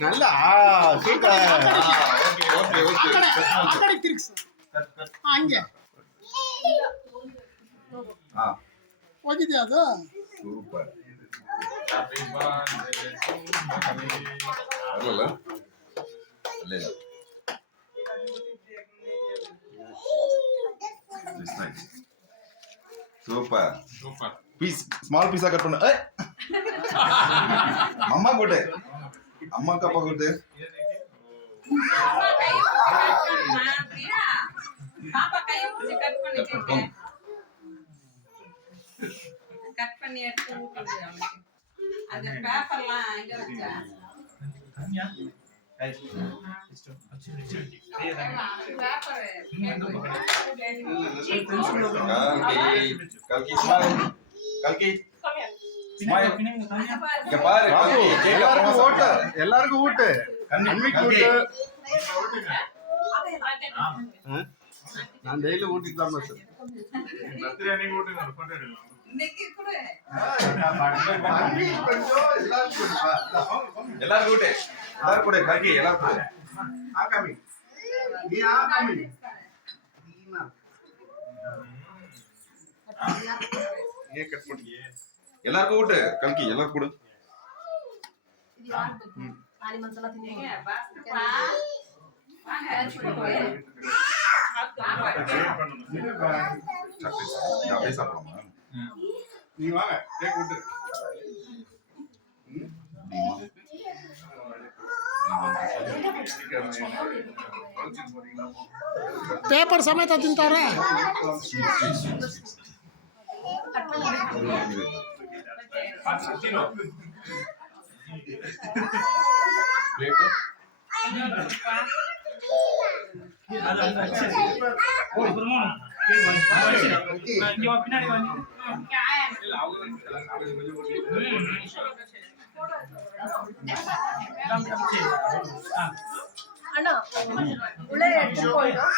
நல்லா சூப்பர். అక్కడే తిరిగి ಹಂಗೆ ಹೋಗಿದ್ಯಾ ಅದು ಸೂಪರ್. ಅಲ್ಲಲ್ಲ ಅಲ್ಲೇ சூப்பர் சூப்பர். பீஸ் ஸ்மால் பீஸா கட் பண்ணு. அம்மா போட்டு அம்மாக்கு அப்பா கொடுத்து பாப்பா கையை பிடிச்சி கட் பண்ணிட்டு கட் பண்ணி எடுத்து ஊட்டிடு அவனுக்கு. அது பேப்பர்லாம் எங்க வச்சா எல்லாருக்கும் ஊட்டு. நான் டெய்லி ஊட்டிட்டு தான் சார். எல்லாரும் கூட்டு எல்லாரும் கூட கல்கி எல்லாரும் கூட ஆகாமி நீ ஆகாமி நீ கட் பண்ணி எல்லாரும் கூட்டு கல்கி எல்லாரும் கூட இது யாருக்கு நாலு மஞ்சளா தின்னீங்க பாஸ்கப்பா வாங்க அப்படியே சாப்பிடலாமா? நீ வாங்க கேக் விட்டு. పేపర్ సమేత తింటారా? அண்ணா உள்ள எடுத்து போயிடும்.